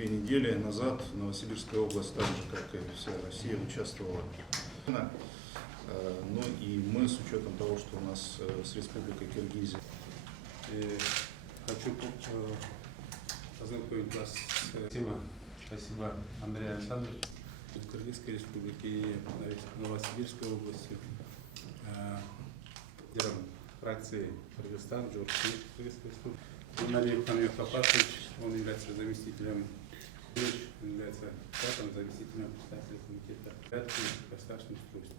2 недели назад Новосибирская область, так же как и вся Россия, участвовала. Ну и мы, с учетом того, что у нас с Республикой Киргизия. Хочу познакомить вас с Спасибо, Андрей Александрович. В Кыргызской республике и Новосибирской области лидером фракции Кыргызстан, Джорджи Кыргызской республики. Нариев Хамир Хапасович, он является заместителем, он является пятым заместителем председателя комитета государственного устройства.